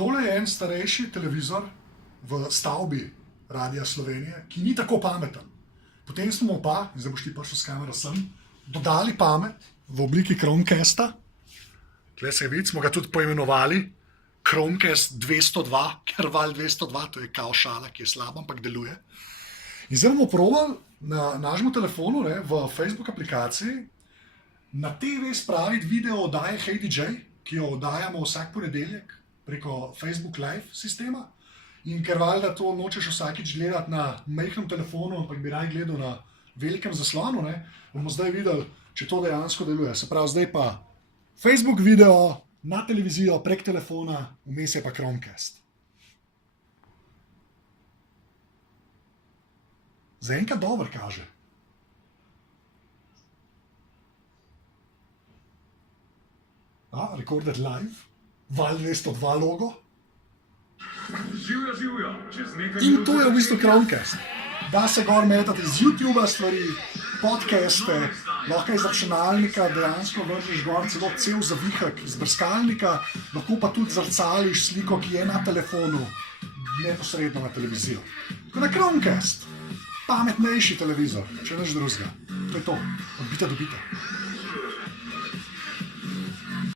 Tole je en starejši televizor v stavbi Radia Slovenije, ki ni tako pameten. Potem smo pa, zdaj boš ti prišel s kamero sem, dodali pamet v obliki Chromecasta. Tukaj se vidi, smo ga tudi poimenovali Chromecast 202, ker val 202, to je kao šala, ki je slaba, ampak deluje. In zdaj bomo probali na našem telefonu, v Facebook aplikaciji, na TV spraviti video oddaje Hey DJ, ki jo oddajamo vsak ponedeljek preko Facebook Live sistema. In ker valjda to nočeš vsakič gledati na majhnem telefonu, ampak bi raj gledal na velikem zaslonu, bomo zdaj videli, če to dejansko deluje. Se pravi, zdaj pa Facebook video na televizijo prek telefona, vmes je pa Chromecast. Zaenkrat dobro kaže. Recorded live, val 202 logo. In to je v bistvu Chromecast. Da se gor metati iz YouTubea stvari, podcaste, lahko iz računalnika dejansko vržeš gor cel zavihek iz brskalnika, lahko pa tudi zrcališ sliko, ki je na telefonu, neposredno na televizijo. Tako da Chromecast, pametnejši televizor, če nič drugega. To je to, od bita do bita.